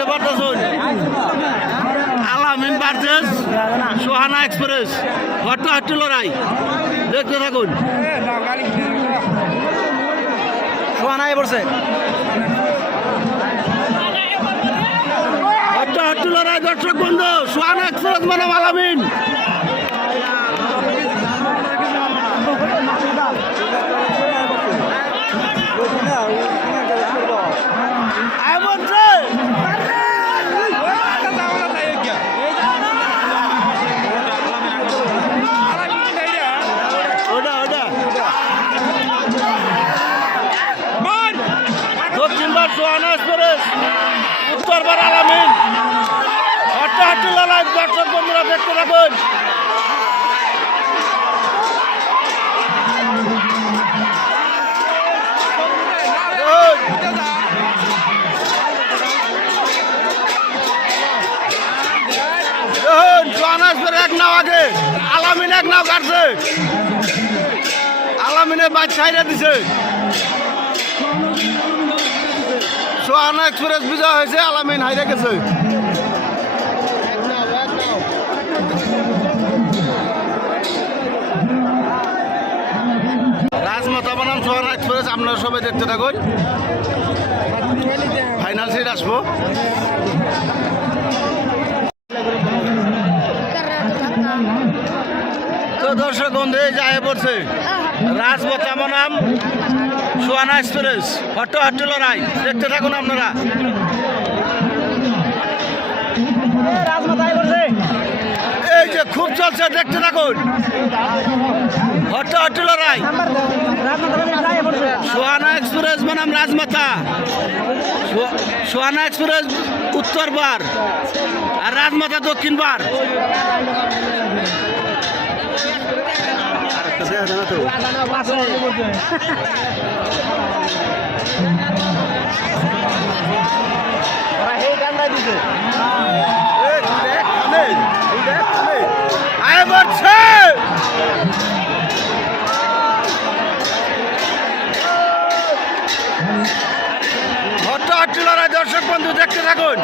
দেখতে পারতেছেন আলামিন ভার্সেস সোহানা এক্সপ্রেস হট্টাহাট্টি লড়াই দেখতে থাকুন। সোহানায় পড়ছে হট্টাহাট্টি লড়াই দর্শক বন্ধু সোহানা এক্সপ্রেস বনাম আলামিন। দক্ষিণবার সোহানা এক্সপ্রেস, উত্তরবার আলামিন। হট্টাহাট্টি লড়াই দর্শক বন্ধুরা দেখতে থাকুন। সোহানা এক্সপ্রেস এক নাও আগে, আলামিন এক নাও কাটছে। আলামিনে বাচ্চা হাইরা দিছে। সোহানা এক্সপ্রেস বিজয় হয়েছে, আলামিন হাইরে গেছে। রাজমাতা বনাম সোহানা এক্সপ্রেস আপনারা সবাই দেখতে থাকুন। ফাইনাল সিট আসবো। তো দর্শক বন্ধু যায় পড়ছে রাজমাতা বনাম সোহানা এক্সপ্রেস হট্টাহাট্টি লড়াই দেখতে থাকুন আপনারা। এই যে খুব চলছে দেখতে থাকুন হট্টাহাট্টি লড়াই। সোহানা এক্সপ্রেস বনাম রাজমাতা। সোহানা এক্সপ্রেস উত্তর বার আর রাজমাতা দক্ষিণ বার। হট্টাহাট্টি লড়াই দর্শক বন্ধু দেখতে থাকুন।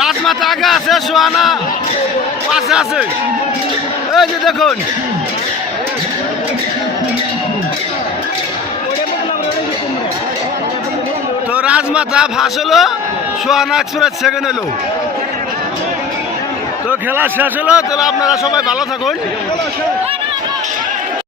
রাজমাতা আগে আছে, সোহানা পাশে আছে। এই যে দেখুন তো রাজমাতা ফার্স্ট হলো, সোহানা এক্সপ্রেস সেকেন্ড হলো। তো খেলা শেষ হলো। তাহলে আপনারা সবাই ভালো থাকুন।